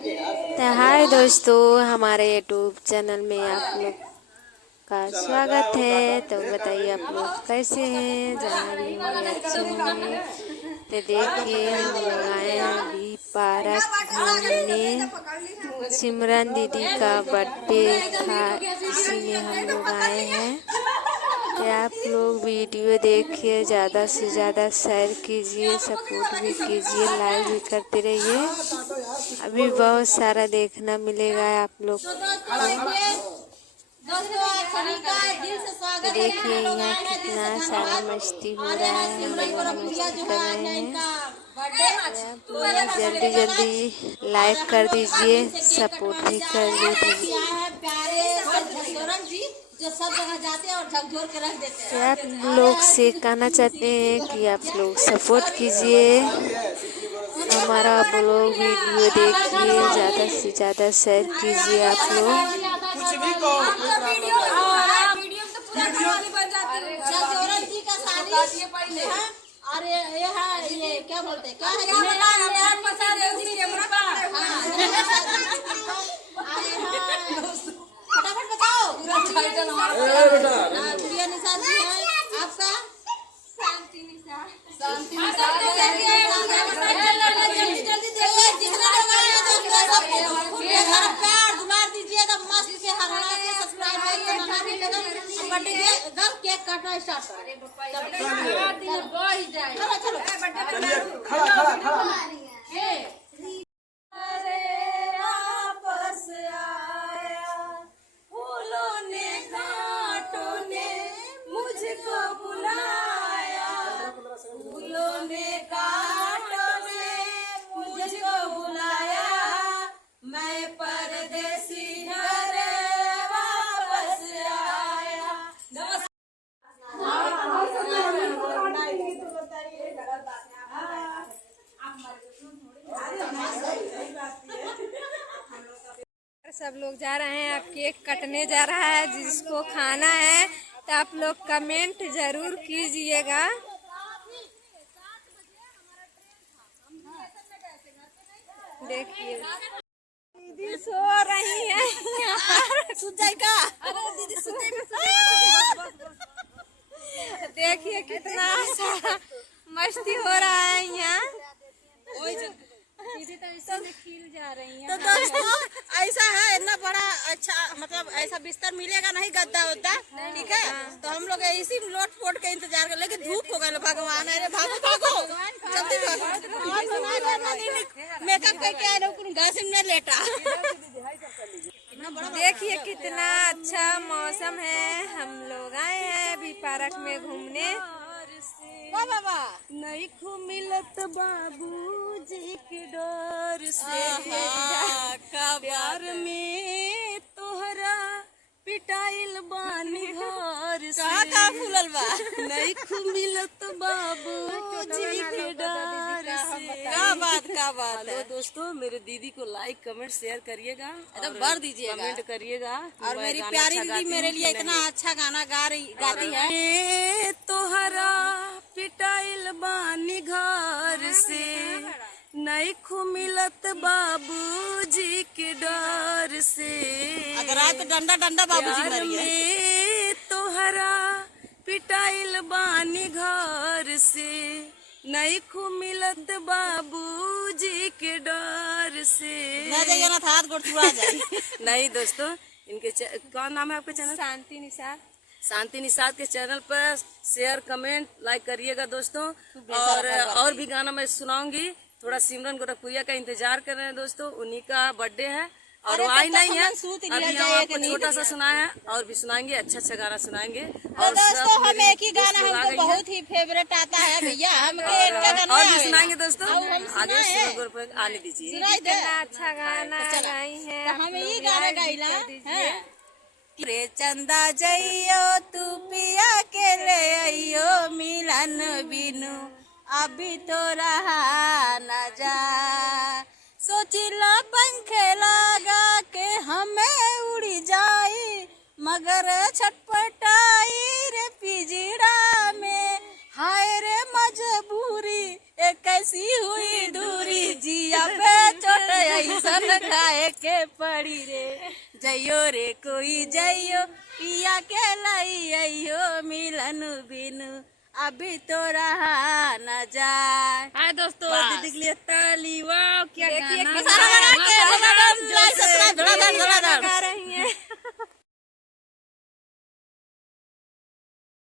तो हाय दोस्तों, हमारे यूट्यूब चैनल में आप लोग का स्वागत है। तो बताइए आप लोग कैसे हैं? जा रही होंगे अच्छे होंगे। तो देखिए हम लोग आए हैं अभी पार्क घूमने। सिमरन दीदी का बर्थडे था, इसी में हम लोग आए हैं। तो आप लोग वीडियो देखिए, ज़्यादा से ज़्यादा शेयर कीजिए, सपोर्ट भी कीजिए, लाइक भी करते रहिए। अभी बहुत सारा देखना मिलेगा आप लोग। तो देखिए यहाँ कितना सारा मस्ती हो रहा है, हम लोग मस्ती कर रहे हैं। जल्दी जल्दी लाइक कर दीजिए, सपोर्ट भी कर दीजिए। जो सब जगह जाते हैं और झकझोर के रख देते हैं। आप लोग से कहना चाहते हैं कि आप लोग सपोर्ट कीजिए, हमारा ब्लॉग वीडियो देखिए, ज़्यादा से ज़्यादा शेयर कीजिए आप लोग। अरे ये क्या बोलते हैं, क्या फटाफट बताओ। गुड़िया निशा जी है, आपका शांति निशा। शांति निशा जल्दी जल्दी प्यार दुलार दीजिए, तो मस्त से हरा के सब्सक्राइब कर केक काटना स्टार्ट। सब लोग जा रहे हैं, अब केक कटने जा रहा है। जिसको खाना है तो आप लोग कमेंट जरूर कीजिएगा। देखिए दीदी सो रही है देखिए कितना सारा मस्ती हो रहा है यहाँ। दीदी तो इसी में खिल जा रही है। तो दोस्तों ऐसा है, इतना बड़ा अच्छा मतलब ऐसा बिस्तर मिलेगा नहीं, गद्दा उद्दा, ठीक है। तो हम लोग इसी लोट पोट के इंतजार कर, लेकिन धूप हो गया भगवान। अरे भागो भागो जल्दी मेकअप करके आए लोग घास में लेटा। देखिए कितना अच्छा मौसम है, हम लोग आए हैं अभी पार्क में घूमने। नहीं खो मिलत बाबूजी के डर से, प्यार में तोहरा पिटाइल बानी घर से। का फूलल बा नहीं खो मिलत बाबूजी के डर से। क्या बात है दोस्तों, मेरे दीदी को लाइक कमेंट शेयर करिएगा, एकदम भर दीजिएगा, कमेंट करिएगा। और मेरी प्यारी दीदी मेरे लिए इतना अच्छा गाना गाती है। तोहरा पिटाइल बानी घर से, नहीं खो मिलत बाबूजी के डर से। अगर आए तो डंडा डंडा बाबूजी में तोहरा पिटाइल बानी घर से, नहीं खो मिलत बाबूजी के डर से। ना हाथ गोड़ चुरा जाए। नहीं दोस्तों, इनके कौन नाम है आपका चैनल? शांति निशा। शांति निषाद के चैनल पर शेयर कमेंट लाइक करिएगा दोस्तों। और भी गाना मैं सुनाऊंगी। थोड़ा सिमरन गोरखपुरिया का इंतजार कर रहे हैं दोस्तों, उन्हीं का बर्थडे है और वो आई नहीं है। अभी हम आपको छोटा सा सुनाया है, और भी सुनाएंगे, अच्छा गाना सुनाएंगे। और दोस्तों हम एक ही गाना हमको बहुत ही फेवरेट आता है भैया, हम और भी सुनाएंगे दोस्तों। आगे सिमरन गोरखपुरिया आने दीजिए। अच्छा गाना गाई है, हम ये गाना गाइला। रे चंदा जइयो तू पिया के ले आइयो, मिलन बिनु अभी तो रहा न जा। सोचिला पंखे लगा के हमें उड़ी जाई, मगर छटपटाई रे पिंजरा में। हाय रे मजबूरी कैसी हुई दूरी, जिया पे चोट ऐसन खाए के पड़ी रे, जइयो रे कोई जइयो पिया के लाई अइयो मिलन बिनु अभी तो रहा न जाए। हाय दोस्तों, दीदी के लिए ताली। वाह क्या गाना सारा लगा के